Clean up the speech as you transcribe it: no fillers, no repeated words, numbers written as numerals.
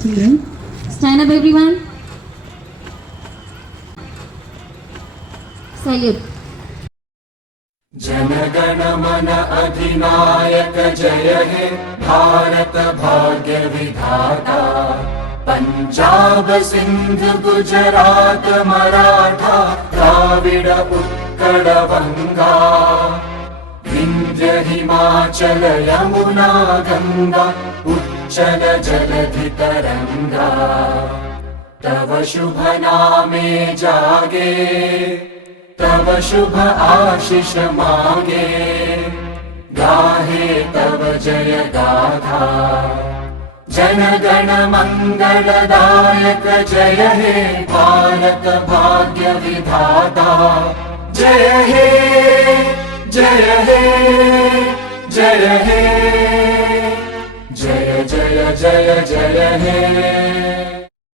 Children, stand up everyone. Salute. जनगण मन अधिनायक जय हे भारत भाग्य विधाता। पंजाब सिंध गुजरात मराठा द्राविड उत्कल बंगा। विंध्य हिमाचल यमुना गंगा उच्चल जलधि तरंगा। तव शुभ नामे जागे तव शुभ आशीष मांगे। गाहे तव जय गाथा जन गण मंगलदायक जय हे भारत भाग्य विधाता। जय हे जय हे जय हे जय जय जय जय हे।